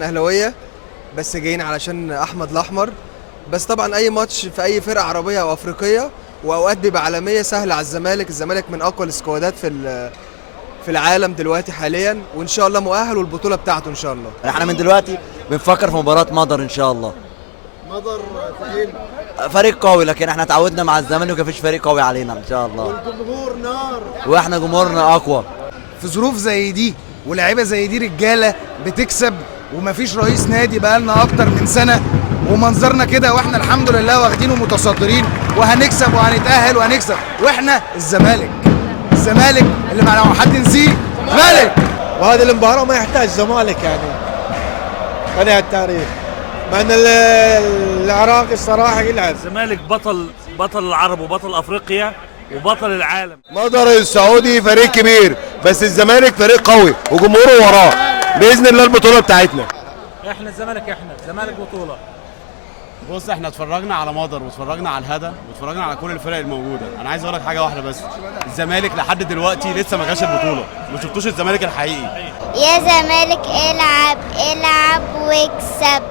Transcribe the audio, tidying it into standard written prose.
احنا اهلاويه بس جايين علشان احمد الاحمر. بس طبعا اي ماتش في اي فرقه عربيه او افريقيه واوقات بيبقى عالميه سهل على الزمالك. الزمالك من اقوى السكوادات في العالم دلوقتي حاليا، وان شاء الله مؤهل والبطوله بتاعته ان شاء الله. احنا من دلوقتي بنفكر في مباراة مضر ان شاء الله. مضر فين؟ فريق قوي، لكن احنا اتعودنا مع الزمالك ومفيش فريق قوي علينا ان شاء الله، والجمهور نار. واحنا جمهورنا اقوى. في ظروف زي دي ولاعيبه زي دي رجاله بتكسب، ومفيش رئيس نادي بقالنا اكتر من سنه، ومنظرنا كده واحنا الحمد لله واخدين ومتصدرين، وهنكسب وهنتاهل وهنكسب. واحنا الزمالك اللي مع لو حد نسيه زمالك. وهذه المباراة ما يحتاج زمالك يعني خليها التاريخ، مع ان العراقي الصراحة يلعب. الزمالك بطل العرب وبطل افريقيا وبطل العالم. مضر السعودي فريق كبير، بس الزمالك فريق قوي وجمهوره وراه. باذن الله البطوله بتاعتنا. احنا الزمالك بطوله. بص، احنا اتفرجنا على مضر واتفرجنا على الهدى واتفرجنا على كل الفرق الموجوده. انا عايز اقول لك حاجه واحده بس، الزمالك لحد دلوقتي لسه ما جاش البطوله، ما شفتوش الزمالك الحقيقي. يا زمالك العب واكسب.